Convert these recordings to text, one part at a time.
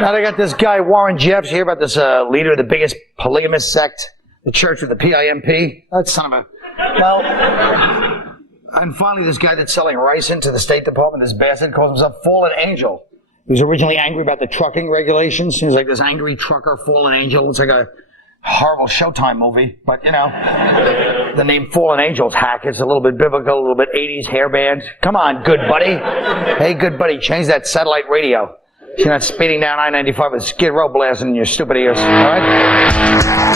Now they got this guy, Warren Jeffs, here about this leader of the biggest polygamous sect, the Church of the PIMP. That son of a... Well... And finally, this guy that's selling rice into the State Department, this bastard, calls himself Fallen Angel. He was originally angry about the trucking regulations. He's like this angry trucker, Fallen Angel. It's like a horrible Showtime movie. But, you know, the name Fallen Angel's hack. It's a little bit biblical, a little bit 80s hairband. Come on, good buddy. Hey, good buddy, change that satellite radio. You're not speeding down I-95 with Skid Row blasting in your stupid ears. All right?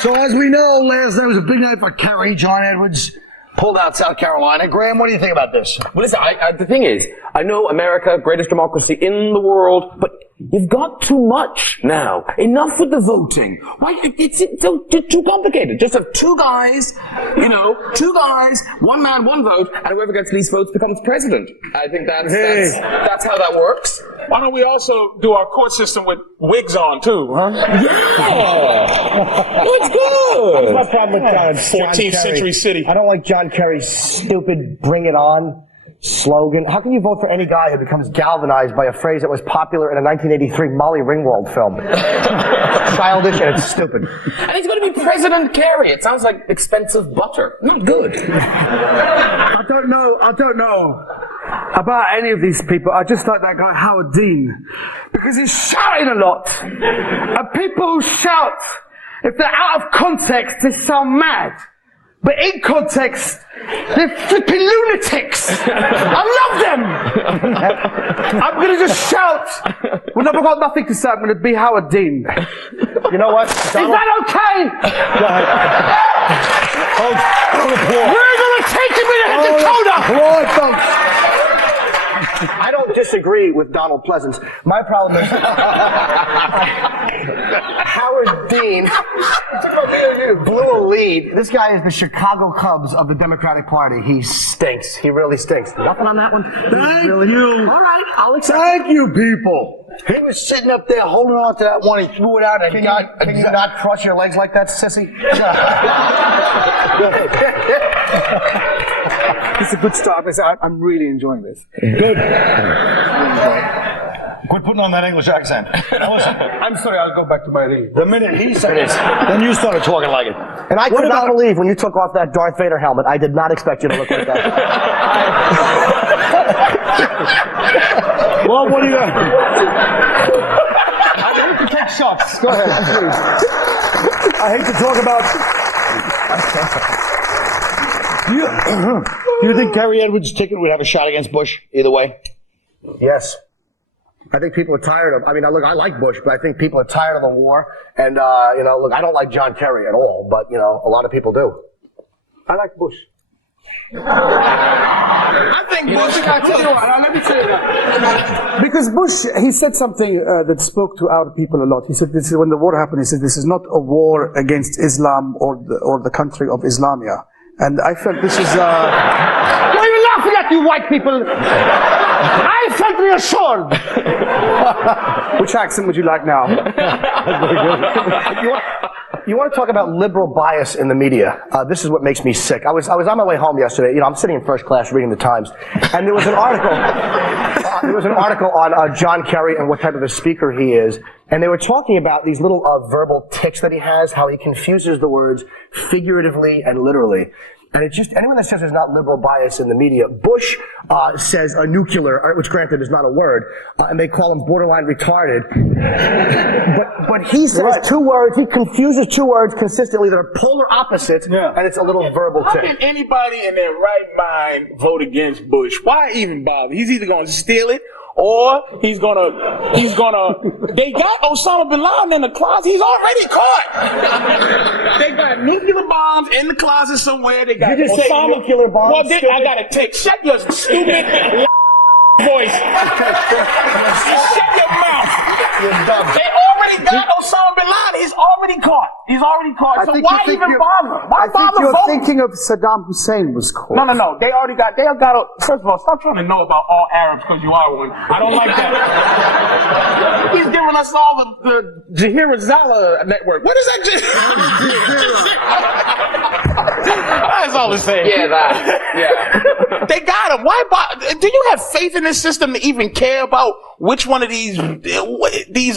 So as we know, last night was a big night for Kerry. John Edwards pulled out South Carolina. Graham, what do you think about this? Well, listen, the thing is, I know America, greatest democracy in the world, but you've got too much now. Enough with the voting. Why? It's too complicated. Just have two guys, one man, one vote, and whoever gets least votes becomes president. I think that's how that works. Why don't we also do our court system with wigs on, too, huh? Yeah! That's good! That's my problem with John 14th century city. I don't like John Kerry's stupid bring it on slogan. How can you vote for any guy who becomes galvanized by a phrase that was popular in a 1983 Molly Ringwald film? It's childish and it's stupid. And he's going to be President Kerry. It sounds like expensive butter. Not good. I don't know about any of these people. I just like that guy Howard Dean because he's shouting a lot, and people who shout, if they're out of context, they sound mad. But in context, they're flipping lunatics. I love them. I'm going to just shout. When I've got nothing to say, I'm going to be Howard Dean. You know what? Is that okay? Go ahead. We're going to take him in a Dakota. Applaud, folks. I don't disagree with Donald Pleasance. My problem is Howard Dean blew a lead. This guy is the Chicago Cubs of the Democratic Party. He stinks. He really stinks. Nothing on that one? Thank you. All right, I'll accept Thank you, people. He was sitting up there holding on to that one. He threw it out and Can you not cross your legs like that, sissy? It's a good start. I'm really enjoying this. Good. Quit putting on that English accent. Now listen, I'm sorry, I'll go back to my league. the minute he said it, then you started talking like it. And I could not believe when you took off that Darth Vader helmet. I did not expect you to look like that. Well, what do you got? Take shots. Go ahead, please. I hate to talk about... Do you think Kerry Edwards' ticket would have a shot against Bush either way? Yes. I think people are tired of, look, I like Bush, but I think people are tired of the war. And, look, I don't like John Kerry at all, but, a lot of people do. I like Bush. I think Bush, I'll tell you what, let me tell you that. Because Bush, he said something that spoke to our people a lot. He said, this is, when the war happened, he said, this is not a war against Islam or the country of Islamia. And I felt this is, Why are you laughing at, you white people? I felt reassured. Which accent would you like now? You want to talk about liberal bias in the media? This is what makes me sick. I was on my way home yesterday. I'm sitting in first class reading the Times, and there was an article. On John Kerry and what type of a speaker he is, and they were talking about these little verbal tics that he has, how he confuses the words figuratively and literally. And it's just, anyone that says there's not liberal bias in the media, Bush says a nuclear, which granted is not a word, and they call him borderline retarded. but he says two words, he confuses two words consistently that are polar opposites, and it's a little verbal tick. How can anybody in their right mind vote against Bush? Why even bother? He's either going to steal it, or he's gonna, they got Osama bin Laden in the closet. He's already caught. They got nuclear bombs in the closet somewhere. They got Osama. Nuclear bombs? Well, I gotta take, shut your stupid voice. Shut your mouth. They already got Osama bin Laden. He's already already caught. He's already caught. So think why you think even you're- bother? Why I think bother you're voting? thinking of Saddam Hussein was caught. No. They all got first of all, stop trying to know about all Arabs because you are one. I don't like that. He's giving us all the Jahirazala network. What is that? That's all it's saying. Yeah, that. Yeah. They got him. Why bother? Do you have faith in this system to even care about which one of these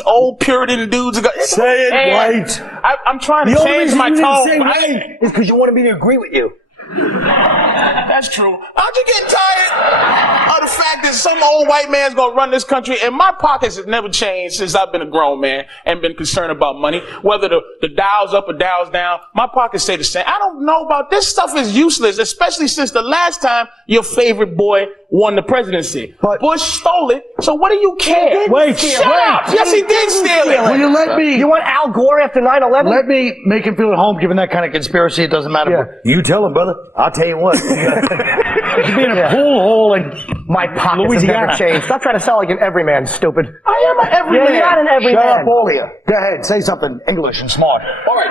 old Puritan dudes are going to Say it right. I'm trying to The only change reason my you didn't tone. say right is because you wanted me to agree with you. That's true. Aren't you getting tired of the fact that some old white man's gonna run this country? And my pockets have never changed since I've been a grown man and been concerned about money. Whether the dial's up or dial's down, my pockets stay the same. I don't know about this stuff is useless, especially since the last time your favorite boy won the presidency. But Bush stole it, so what do you care? Wait, Shut up! Yes, he did steal it. Will you let me? You want Al Gore after 9/11? Let me make him feel at home, given that kind of conspiracy. It doesn't matter. You tell him, brother. I'll tell you what. You could be in a pool hole and My pockets Louisiana. have never changed. Stop trying to sound like an everyman, stupid. I am an everyman. You're not an everyman. Shut up, all of you. Go ahead, say something English and smart. All right.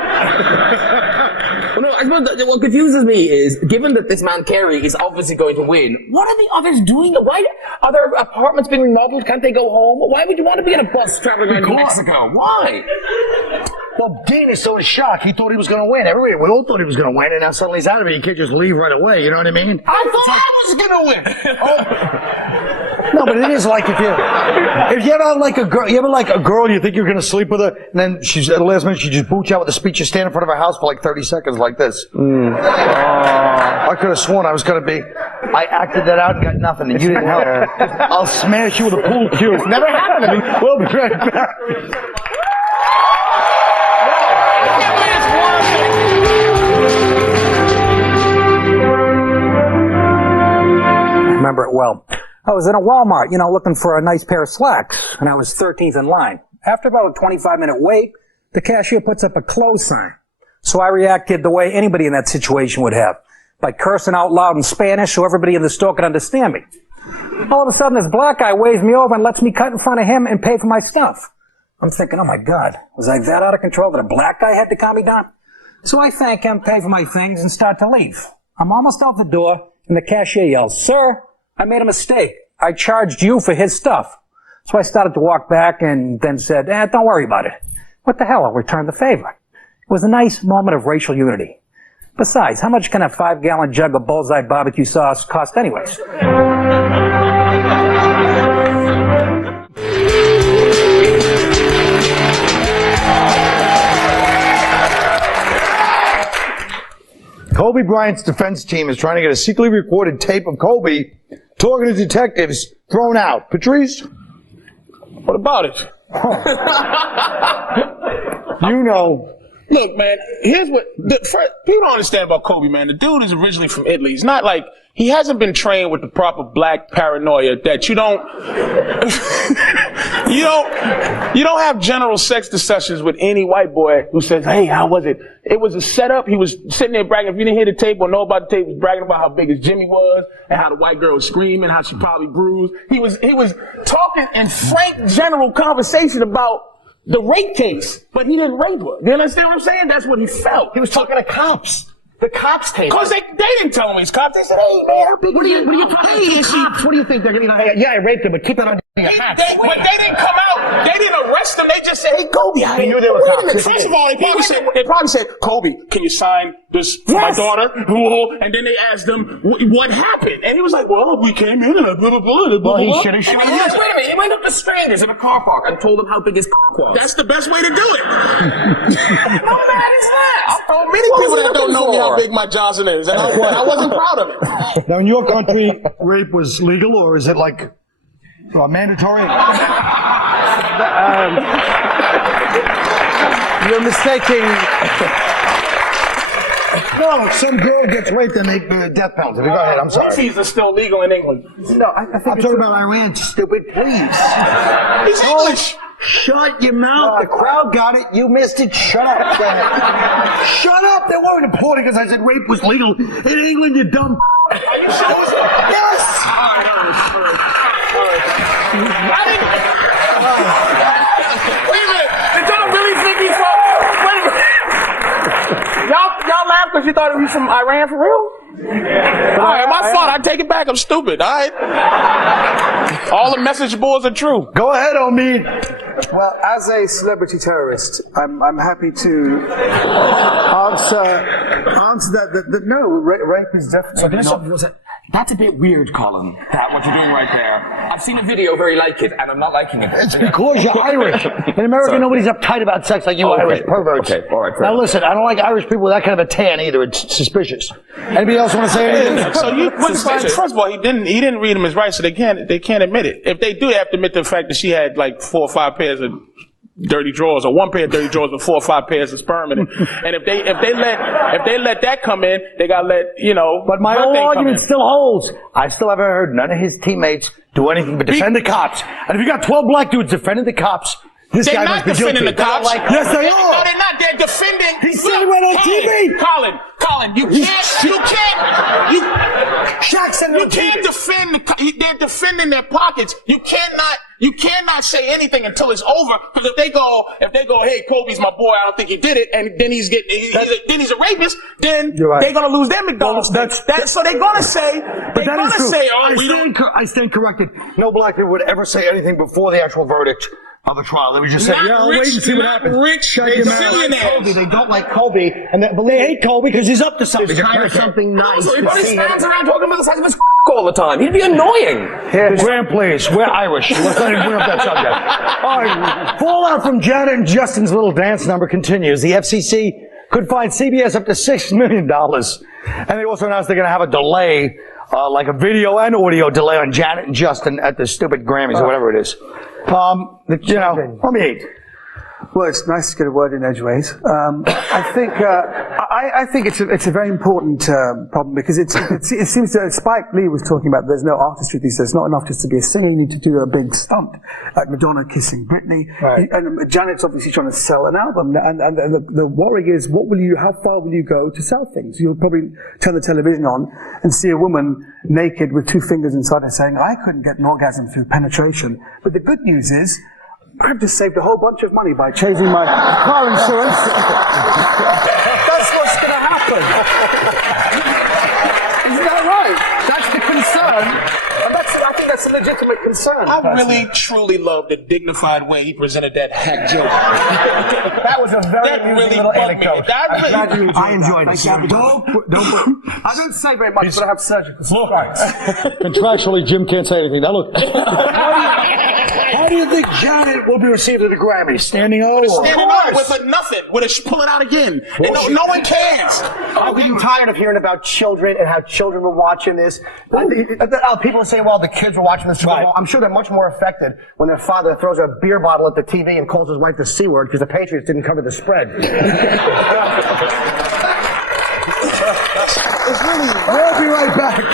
Well, no, I suppose what confuses me is, given that this man Kerry is obviously going to win, what are the others doing? Why are their apartments being remodeled? Can't they go home? Why would you want to be in a bus traveling around to Mexico? Why? Well, Dean is so shocked. He thought he was going to win. We all thought he was going to win, and now suddenly he's out of it. You can't just leave right away. You know what I mean? I thought I was gonna win. No, but it is like if you ever like a girl, you think you're going to sleep with her, and then she's at the last minute she just boots you out with a speech. You stand in front of her house for like 30 seconds like this. I could have sworn I was going to be. I acted that out and got nothing, and you didn't help. I'll smash you with a pool cue. It's never happened to me. We'll be right back. I remember it well. I was in a Walmart, looking for a nice pair of slacks, and I was 13th in line. After about a 25-minute wait, the cashier puts up a close sign. So I reacted the way anybody in that situation would have, by cursing out loud in Spanish so everybody in the store could understand me. All of a sudden, this black guy waves me over and lets me cut in front of him and pay for my stuff. I'm thinking, oh my God, was I that out of control that a black guy had to calm me down? So I thank him, pay for my things, and start to leave. I'm almost out the door, and the cashier yells, "Sir, I made a mistake. I charged you for his stuff." So I started to walk back and then said, don't worry about it. What the hell, I'll return the favor. It was a nice moment of racial unity. Besides, how much can a 5-gallon jug of bullseye barbecue sauce cost anyways? Kobe Bryant's defense team is trying to get a secretly recorded tape of Kobe talking to detectives thrown out. Patrice? What about it? You know. Look, man, here's what people don't understand about Kobe, man. The dude is originally from Italy. He's not like, he hasn't been trained with the proper black paranoia that you don't you don't have general sex discussions with any white boy who says, "Hey, how was it?" It was a setup. He was sitting there bragging. If you didn't hear the tape or know about the tape, he was bragging about how big his Jimmy was and how the white girl was screaming, how she probably bruised. He was talking in frank general conversation about the rape case, but he didn't rape her. You understand what I'm saying? That's what he felt. He was talking to cops. The cops came. Because they didn't tell him he's cops. They said, "Hey, man, how big What are you talking to cops? What do you think they're going to be? Yeah, I raped him, but keep that on your hat. But they didn't come out. They didn't arrest him. They just said, "Hey, Kobe." They knew they were Wait a cops. minute. First of all, they probably said, "Kobe, can you sign this for my daughter?" And then they asked him what happened, and he was like, "Well, we came in and blah blah blah." Well, he should have. Wait a minute, he went up to strangers in a car park and told them how big his was. That's the best way to do it. How bad is that? I've told many people that don't know me how big my Johnson is, and I wasn't proud of it. Now, in your country, rape was legal, or is it like mandatory? You're mistaking. No, some girl gets raped and they death penalty. Go ahead, I'm sorry. Fees are still legal in England. No, I think I'm talking about Iran, stupid. Please. He's English. Shut your mouth. The crowd got it. You missed it. Shut up. Shut up. They weren't applauding because I said rape was legal in England, you dumb. Are you sure? Yes. All right. I didn't. Wait a minute. Did y'all really think he thought? Wait a minute. because you thought he was from Iran for real? All right, my fault. I take it back. I'm stupid. All right. All the message boards are true. Go ahead, Omid. Well, as a celebrity terrorist, I'm happy to answer that no, rape is definitely not. That's a bit weird, Colin, that what you're doing right there. I've seen a video very like it, and I'm not liking it. It's because you're Irish. In America, nobody's uptight about sex like you Irish perverts. Okay, all right. Now listen, I don't like Irish people with that kind of a tan either. It's suspicious. Anybody else want to say anything? So first of all, he didn't read them his rights, so they can't admit it. If they do, they have to admit the fact that she had like 4 or 5 pairs of dirty drawers, or 1 pair of dirty drawers with 4 or 5 pairs of sperm in it. And if they let that come in, they gotta let, But my whole argument still holds. I still haven't heard none of his teammates do anything but defend the cops. And if you got 12 black dudes defending the cops, this guy must be guilty. They're not defending the cops. Yes, they are. No, they're not. They're defending. He said it went on TV. Colin, you can't defend they're defending their pockets. You cannot say anything until it's over. Because if they go, hey, Kobe's my boy, I don't think he did it, and then he's a rapist, then they're gonna lose their McDonald's. So they're gonna say, I stand corrected. No black people would ever say anything before the actual verdict of a trial. They would just say, I'll wait and see what happens. They don't like Kobe, but they hate Kobe because he's up to something. He's trying something nice. Also, he probably stands around talking about the size of his all the time. He'd be annoying. Graham, please. We're Irish. Let's not even bring up that subject. All right. Fallout from Janet and Justin's little dance number continues. The FCC could fine CBS up to $6 million. And they also announced they're going to have a delay, like a video and audio delay on Janet and Justin at the stupid Grammys or whatever it is. Let me eat. Well, it's nice to get a word in edgeways. I think it's a very important problem because it seems that Spike Lee was talking about there's no artistry these days. It's not enough just to be a singer. You need to do a big stunt, like Madonna kissing Britney. Right. And Janet's obviously trying to sell an album. And the worry is, how far will you go to sell things? You'll probably turn the television on and see a woman naked with 2 fingers inside her saying, I couldn't get an orgasm through penetration. But the good news is, I've just saved a whole bunch of money by changing my car insurance. That's what's going to happen. Isn't that right? That's the concern. And I think that's a legitimate concern. I really, truly love the dignified way he presented that hack joke. That was a very little anecdote. I enjoyed it. I don't say very much, but I have surgical strikes. Contractually, Jim can't say anything. Now look. How do you think Janet will be received at the Grammys? Standing O? Standing O with a nothing. With a pull it out again. And no one cares. I'm getting tired of hearing about children and how children were watching this. People say, well, the kids were watching this Super Bowl. I'm sure they're much more affected when their father throws a beer bottle at the TV and calls his wife the C word because the Patriots didn't cover the spread. We'll be right back.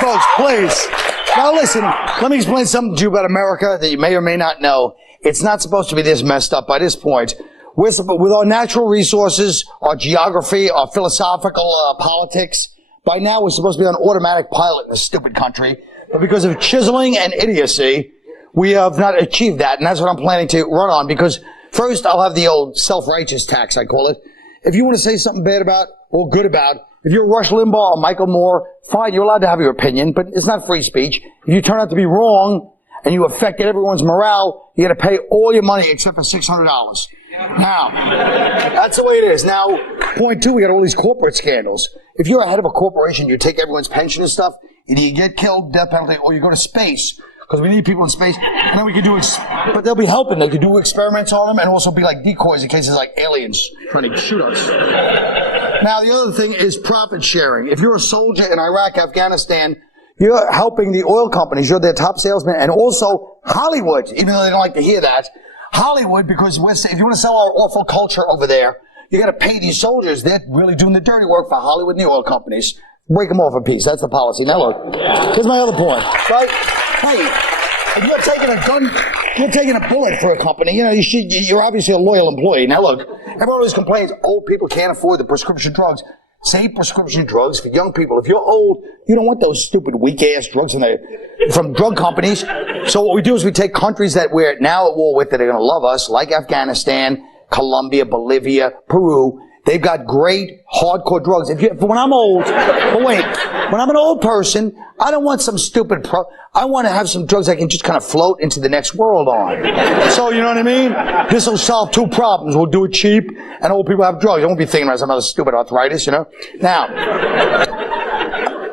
Folks, please. Now listen, let me explain something to you about America that you may or may not know. It's not supposed to be this messed up by this point. With our natural resources, our geography, our philosophical politics, by now we're supposed to be on automatic pilot in this stupid country. But because of chiseling and idiocy, we have not achieved that. And that's what I'm planning to run on. Because first, I'll have the old self-righteous tax, I call it. If you want to say something bad about or good about, if you're Rush Limbaugh or Michael Moore, fine, you're allowed to have your opinion, but it's not free speech. If you turn out to be wrong and you affected everyone's morale, you got to pay all your money except for $600. Now, that's the way it is. Now, point 2, we got all these corporate scandals. If you're a head of a corporation, you take everyone's pension and stuff, either you get killed, death penalty, or you go to space. Because we need people in space, and then we can do but they'll be helping. They could do experiments on them and also be like decoys in cases like aliens trying to shoot us. Now, the other thing is profit sharing. If you're a soldier in Iraq, Afghanistan, you're helping the oil companies. You're their top salesman, and also Hollywood, even though they don't like to hear that. Hollywood, because if you want to sell our awful culture over there, you got to pay these soldiers. They're really doing the dirty work for Hollywood and the oil companies. Break them off a piece. That's the policy. Now look, here's my other point. Right? Hey, if you're taking a gun, you're taking a bullet for a company, you're obviously a loyal employee. Now look, everyone always complains, old people can't afford the prescription drugs. Say prescription drugs for young people. If you're old, you don't want those stupid weak-ass drugs from drug companies. So what we do is we take countries that we're now at war with that are going to love us, like Afghanistan, Colombia, Bolivia, Peru. They've got great hardcore drugs. When I'm old, but wait, when I'm an old person, I don't want some stupid I want to have some drugs I can just kind of float into the next world on. So, you know what I mean? This will solve two problems. We'll do it cheap, and old people have drugs. I won't be thinking about some other stupid arthritis, you know? Now,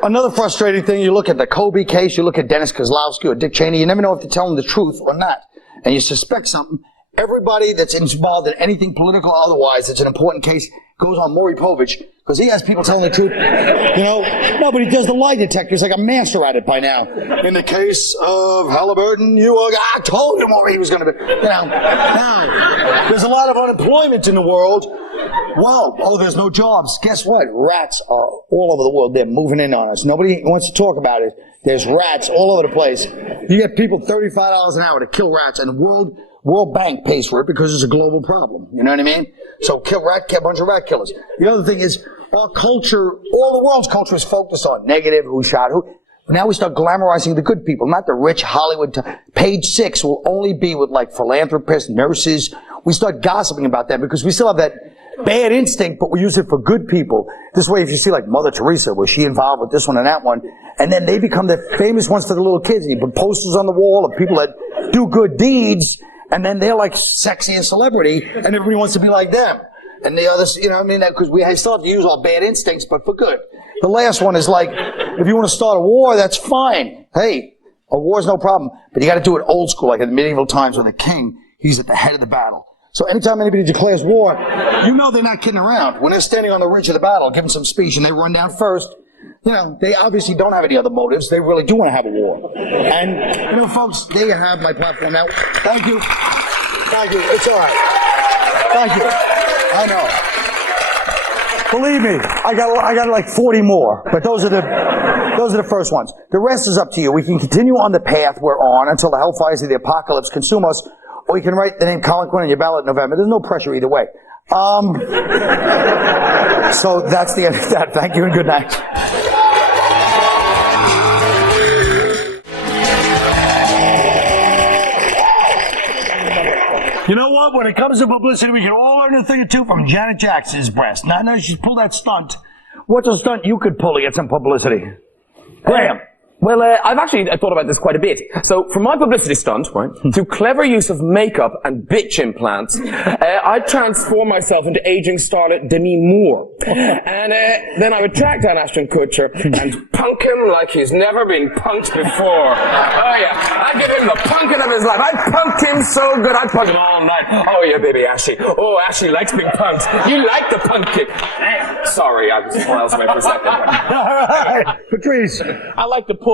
another frustrating thing, you look at the Kobe case, you look at Dennis Kozlowski or Dick Cheney, you never know if they're telling the truth or not. And you suspect something. Everybody that's involved in anything political or otherwise that's an important case goes on Maury Povich because he has people telling the truth. You know? No, but he does the lie detector. He's like a master at it by now. In the case of Halliburton, I told him what he was going to be. You know? Now, there's a lot of unemployment in the world. Well, there's no jobs. Guess what? Rats are all over the world. They're moving in on us. Nobody wants to talk about it. There's rats all over the place. You get people $35 an hour to kill rats, and the World Bank pays for it because it's a global problem. You know what I mean? So kill a bunch of rat killers. The other thing is, our culture, all the world's culture is focused on negative, who shot who. Now we start glamorizing the good people, not the rich Hollywood. Page 6 will only be with like philanthropists, nurses. We start gossiping about them because we still have that bad instinct, but we use it for good people. This way, if you see like Mother Teresa, was she involved with this one and that one? And then they become the famous ones for the little kids. And you put posters on the wall of people that do good deeds. And then they're like sexy and celebrity, and everybody wants to be like them. And the others, you know what I mean? Because we still have to use our bad instincts, but for good. The last one is like, if you want to start a war, that's fine. Hey, a war's no problem. But you got to do it old school, like in the medieval times when the king, he's at the head of the battle. So anytime anybody declares war, you know they're not kidding around. When they're standing on the ridge of the battle, giving some speech, and they run down first, you know, they obviously don't have any other motives. They really do want to have a war. And, you know, folks, there you have my platform now. Thank you. Thank you. It's all right. Thank you. I know. Believe me, I got like 40 more, but those are the first ones. The rest is up to you. We can continue on the path we're on until the hellfires of the apocalypse consume us, or you can write the name Colin Quinn on your ballot in November. There's no pressure either way. So that's the end of that. Thank you and good night. You know what? When it comes to publicity, we can all learn a thing or two from Janet Jackson's breast. Now, I know she's pulled that stunt. What's a stunt you could pull to get some publicity? Graham. Well, I've actually thought about this quite a bit. So, for my publicity stunt, right, through clever use of makeup and bitch implants, I transform myself into aging starlet Demi Moore. And then I would track down Ashton Kutcher and punk him like he's never been punked before. Oh, yeah. I'd give him the punking of his life. I'd punk him so good. I'd punk him all night. Oh, yeah, baby, Ashy. Oh, Ashy likes being punked. You like the punk kick. Sorry, I was elsewhere for a second. Patrice. I like to pull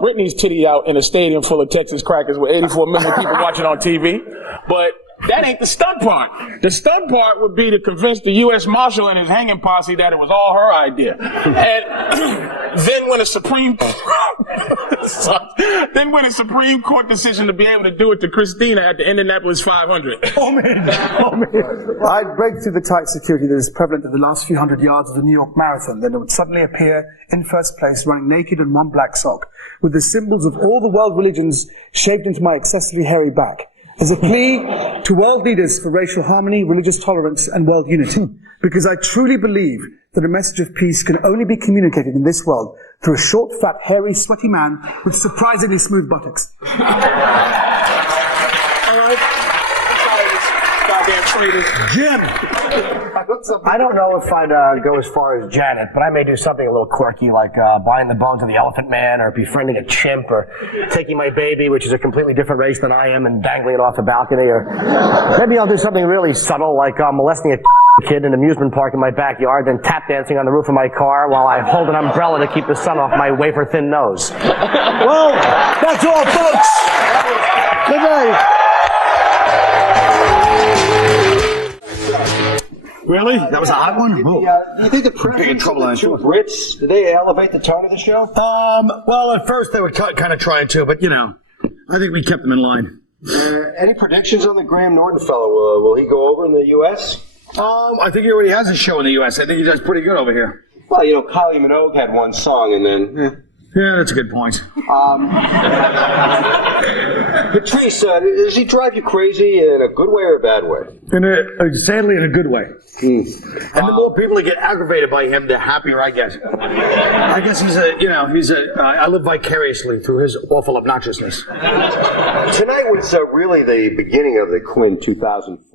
Britney's titty out in a stadium full of Texas crackers with 84 million people watching on TV, but that ain't the stunt part. The stunt part would be to convince the U.S. Marshal and his hanging posse that it was all her idea. And then when a Supreme Court decision to be able to do it to Christina at the Indianapolis 500. I'd break through the tight security that is prevalent in the last few hundred yards of the New York Marathon. Then it would suddenly appear in first place, running naked in one black sock, with the symbols of all the world religions shaved into my excessively hairy back, as a plea to world leaders for racial harmony, religious tolerance, and world unity. Because I truly believe that a message of peace can only be communicated in this world through a short, fat, hairy, sweaty man with surprisingly smooth buttocks. All right. Goddamn traitors. Jim. I don't know if I'd go as far as Janet, but I may do something a little quirky, like buying the bones of the Elephant Man, or befriending a chimp, or taking my baby, which is a completely different race than I am, and dangling it off the balcony, or maybe I'll do something really subtle, like molesting a kid in an amusement park in my backyard, then tap dancing on the roof of my car while I hold an umbrella to keep the sun off my wafer-thin nose. Well, that's all, folks. Good night. Really? That was a hot one? Do you think the president and the two Brits, did they elevate the tone of the show? Well, at first they were kind of trying to, but, you know, I think we kept them in line. Any predictions on the Graham Norton fellow? Will he go over in the U.S.? I think he already has a show in the U.S. I think he does pretty good over here. Well, you know, Kylie Minogue had one song and then... Yeah, that's a good point. Patrice, does he drive you crazy in a good way or a bad way? Sadly, in a good way. And the more people that get aggravated by him, the happier I get. I guess I live vicariously through his awful obnoxiousness. Tonight was really the beginning of the Quinn 2004